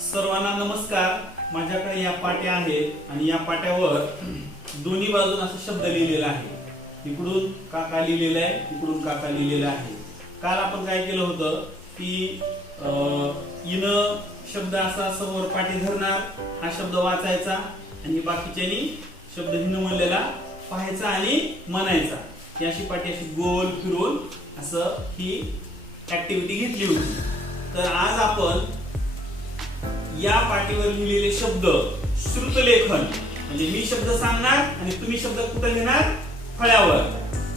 सर्वांना नमस्कार. माझ्याकडे या पाट्या आहेत आणि या पाट्यावर दोन्ही बाजून असा शब्द लिहिलेला आहे. इकडून काका लिहिलेला आहे इकडून काका लिहिलेला आहे. काल आपण काय केलं होतं की अं, इन शब्द असा समोर पाठी धरणार हा शब्द वाचायचा आणि बाकीच्यानी शब्द हिन म्हणलेला पाहायचा आणि म्हणायचा. याशी अशी पाठी अशी गोल फिरून असं ही ऍक्टिव्हिटी घेतली होती. तर आज आपण या पाठीवर लिहिलेले शब्द श्रुतलेखन म्हणजे मी शब्द सांगणार आणि तुम्ही शब्द कुठे लिहिणार? फळ्यावर.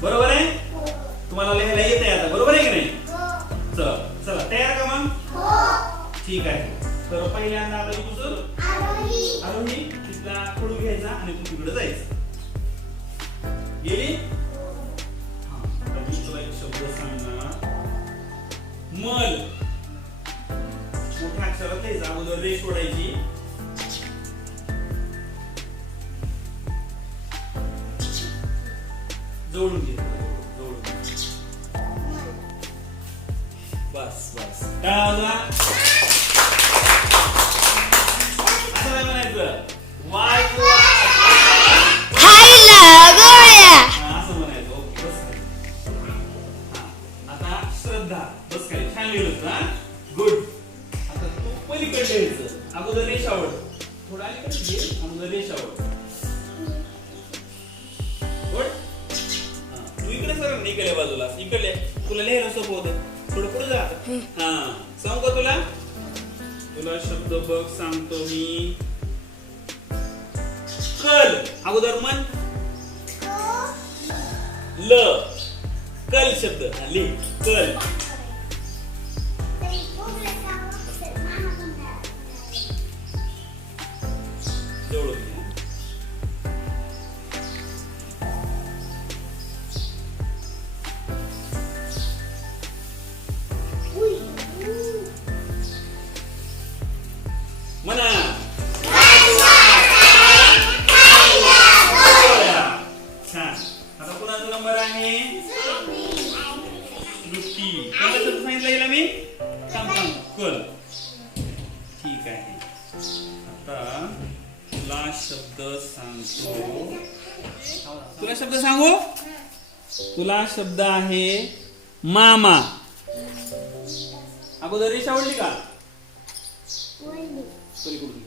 बरोबर आहे? तुम्हाला लिहायला येत आहे आता. बरोबर आहे की नाही? चला चला. तयार का मग? ठीक आहे. तर पहिल्यांदा आता तुझं आरोही. तिथला खडू घ्यायचा आणि तू तिकडे जायचं. गेली? रेष ओढायची जोडून घे. बस बस. काय असं म्हणायचं. वाय खायला गोळ्या. असं म्हणायचं. ओके बस खाली. आता श्रद्धा. बस काय छान लिहिलं गुड पलीकडे लिहायचं अगोदर रेषावड थोडं अलीकडे घे अगोदर हा, तू इकडे सर इकडे बाजूला. इकडे. तुला लिहायला सोपं होतं. थोडं पुढे जा. हा. सांगू का तुला? तुला शब्द बघ सांगतो मी. कल. अगोदर मन. ल. कल शब्द. कल. आता तुला शब्द सांगतो. तुला शब्द सांगू? तुला शब्द आहे मामा. अगोदर रेषा आवडली का? पलीकडून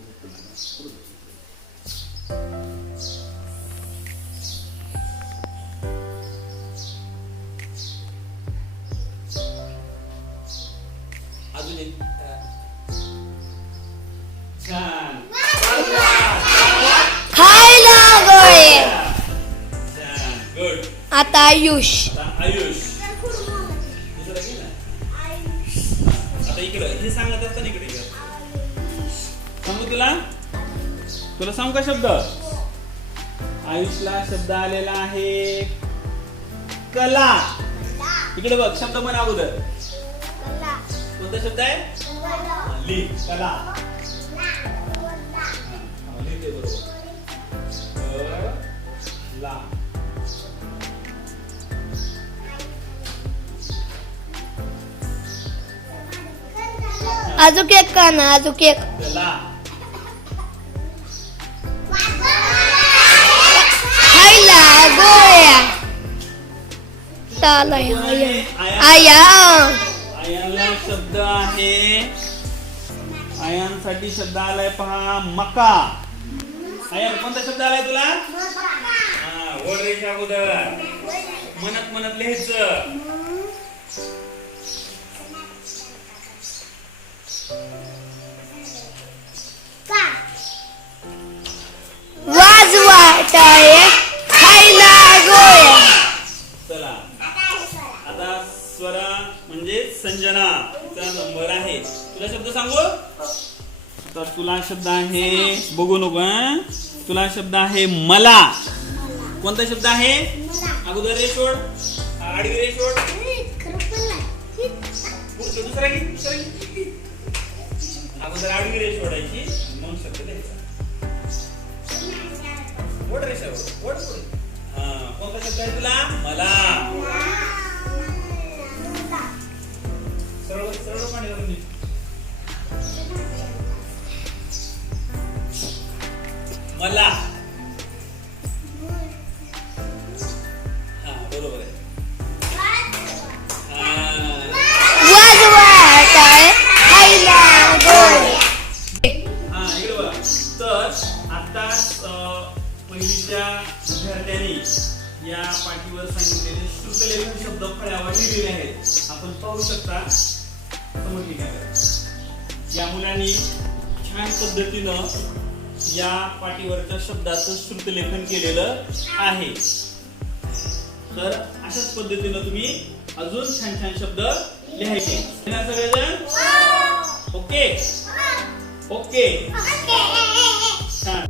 आता आयुष. आयुष. आता इकडं. हे सांगत असताना इकडे सांगू तुला? तुला सांगू का शब्द? आयुषला शब्द आलेला आहे कला. इकडे बघ शब्द म्हण अगोदर. कोणता शब्द आहे? ली कला. लिहिते बरोबर. अजून एक का ना अजून एक. कला खायला गोळ्या. आया. शब्द आहे. आयांसाठी शब्द आलाय पहा मका. आयन कोणता शब्द आलाय तुला? हा वर रेषा अगोदर. म्हणत म्हणत लिहायचं. टाळे खायला गोळ्या चला. आता स्वरा म्हणजे संजना चा नंबर आहे. तुला शब्द सांगू? आता तुला शब्द आहे बघू नको हं? तुला शब्द आहे मला. कोणता शब्द आहे? अगोदर रे सोड. आडवी रे सोड. पुढचं दुसरा घे दुसरा घे या पाठीवर सांगितलेले श्रुतलेखन शब्द फळ्यावर लिहिलेले आहेत. आपण पाहू शकता. समजली काय या मुलांनी छान पद्धतीनं या पाठीवरच्या शब्दाचं श्रुतलेखन केलेलं आहे. तर अशाच पद्धतीनं तुम्ही अजून छान छान शब्द लिहायचे. सगळेजण? ओके. ओके. छान.